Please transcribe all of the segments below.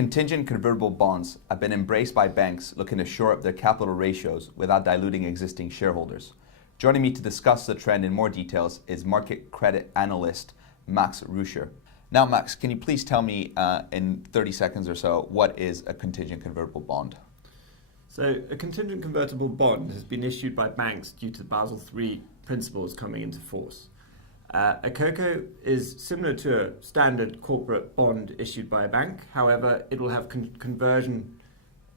Contingent convertible bonds have been embraced by banks looking to shore up their capital ratios without diluting existing shareholders. Joining me to discuss the trend in more details is Markit credit analyst Max Ruscher. Now, Max, can you please tell me in 30 seconds or so, what is a contingent convertible bond? So a contingent convertible bond has been issued by banks due to Basel III principles coming into force. A Coco is similar to a standard corporate bond issued by a bank. However, it will have conversion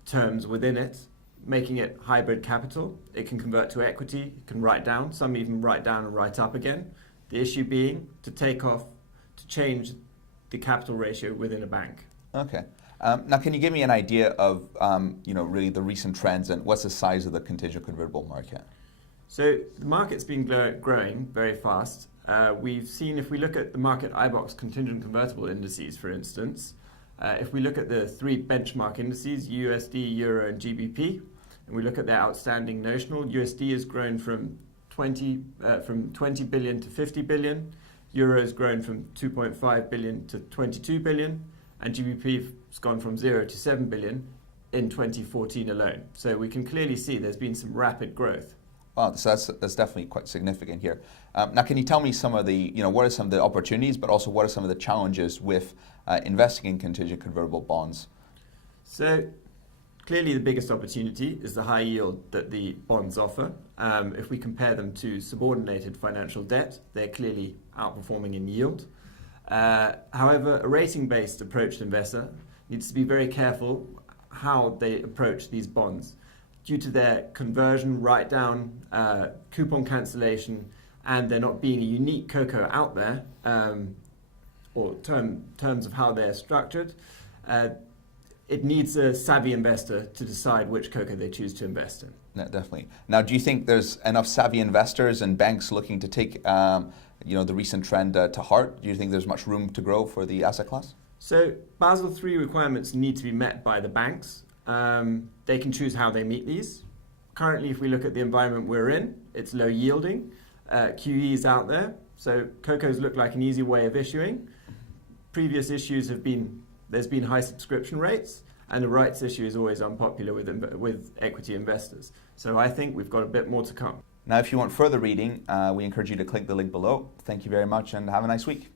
terms within it, making it hybrid capital. It can convert to equity, it can write down, some even write down and write up again. The issue being to change the capital ratio within a bank. Okay. Now, can you give me an idea of, really the recent trends and what's the size of the contingent convertible market? So the market's been growing very fast. We've seen, if we look at the Markit iBoxx contingent convertible indices, for instance, if we look at the three benchmark indices, USD, Euro, and GBP, and we look at their outstanding notional, USD has grown from 20 billion to 50 billion, Euro has grown from 2.5 billion to 22 billion, and GBP has gone from 0 to 7 billion in 2014 alone. So we can clearly see there's been some rapid growth. Wow, so that's definitely quite significant here. Now, can you tell me some of the, what are some of the opportunities, but also what are some of the challenges with investing in contingent convertible bonds? So clearly the biggest opportunity is the high yield that the bonds offer. If we compare them to subordinated financial debt, they're clearly outperforming in yield. However, a rating-based approach to investor needs to be very careful how they approach these bonds, due to their conversion, write-down, coupon cancellation, and there not being a unique Coco out there, or terms of how they're structured. It needs a savvy investor to decide which Coco they choose to invest in. No, definitely. Now, do you think there's enough savvy investors and banks looking to take the recent trend to heart? Do you think there's much room to grow for the asset class? So Basel III requirements need to be met by the banks. They can choose how they meet these. Currently, if we look at the environment we're in, it's low yielding. QE is out there, so Cocos look like an easy way of issuing. Previous issues there's been high subscription rates, and the rights issue is always unpopular with equity investors. So I think we've got a bit more to come. Now, if you want further reading, we encourage you to click the link below. Thank you very much and have a nice week.